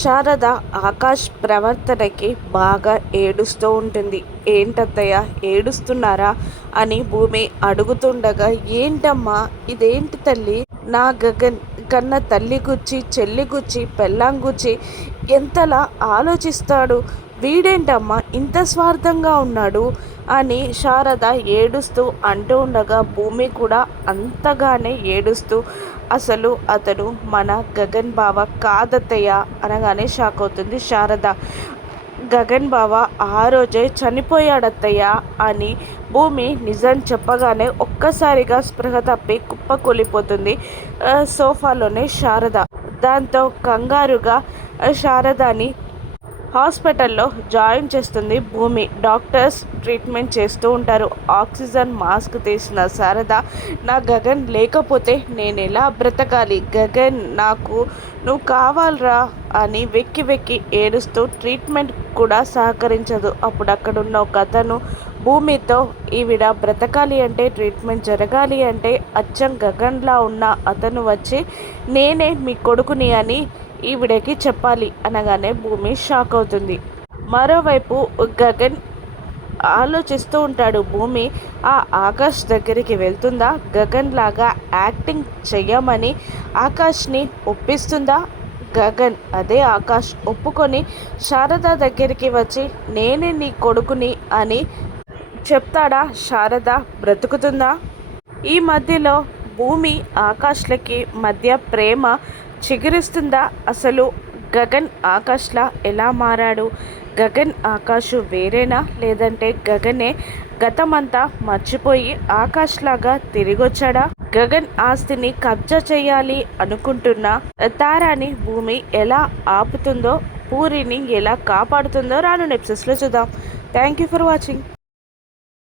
శారద ఆకాష్ ప్రవర్తనకి బాగా ఏడుస్తూ ఉంటుంది. ఏంటత్తయ్య ఏడుస్తున్నారా అని భూమి అడుగుతుండగా, ఏంటమ్మా ఇదేంటి తల్లి, నా గగన్ కన్న తల్లి గుచ్చి చెల్లి గుచ్చి పెళ్ళాం గుచ్చి ఎంతలా ఆలోచిస్తాడు, వీడేంటమ్మా ఇంత స్వార్థంగా ఉన్నాడు అని శారద ఏడుస్తూ అంటూ ఉండగా, భూమి కూడా అంతగానే ఏడుస్తూ అసలు అతను మన గగన్ బావ కాదత్తయ్య అనగానే షాక్ అవుతుంది శారద. గగన్ బావ ఆ రోజే చనిపోయాడత్తయ్య అని భూమి నిజం చెప్పగానే ఒక్కసారిగా స్పృహ తప్పి కుప్పకూలిపోతుంది సోఫాలోనే శారద. దాంతో కంగారుగా శారదని హాస్పిటల్లో జాయిన్ చేస్తుంది భూమి. డాక్టర్స్ ట్రీట్మెంట్ చేస్తూ ఉంటారు. ఆక్సిజన్ మాస్క్ తీసిన శారద, నా గగన్ లేకపోతే నేను ఎలా బ్రతకాలి, గగన్ నాకు నువ్వు కావాలరా అని వెక్కి వెక్కి ఏడుస్తూ ట్రీట్మెంట్ కూడా సహకరించదు. అప్పుడు అక్కడున్న ఒక అతను భూమితో, ఈవిడ బ్రతకాలి అంటే ట్రీట్మెంట్ జరగాలి అంటే అచ్చం గగన్లా ఉన్న అతను వచ్చి నేనే మీ కొడుకుని అని ఈవిడకి చెప్పాలి అనగానే భూమి షాక్ అవుతుంది. మరోవైపు గగన్ ఆలోచిస్తూ ఉంటాడు. భూమి ఆ ఆకాష్ దగ్గరికి వెళ్తుందా, గగన్ లాగా యాక్టింగ్ చెయ్యమని ఆకాష్ని ఒప్పిస్తుందా, గగన్ అదే ఆకాష్ ఒప్పుకొని శారద దగ్గరికి వచ్చి నేనే నీ కొడుకుని అని చెప్తాడా, శారద బ్రతుకుతుందా? ఈ మధ్యలో భూమి ఆకాష్లకి మధ్య ప్రేమ చిగురిస్తుందా? అసలు గగన్ ఆకాష్లా ఎలా మారాడు? గగన్ ఆకాష్ వేరేనా, లేదంటే గగనే గతమంతా మర్చిపోయి ఆకాష్ లాగా తిరిగొచ్చాడా? గగన్ ఆస్తిని కబ్జా చేయాలి అనుకుంటున్న తారాని భూమి ఎలా ఆపుతుందో, పూరిని ఎలా కాపాడుతుందో రాను ఎపిసోడ్స్లో చూద్దాం. Thank you for watching.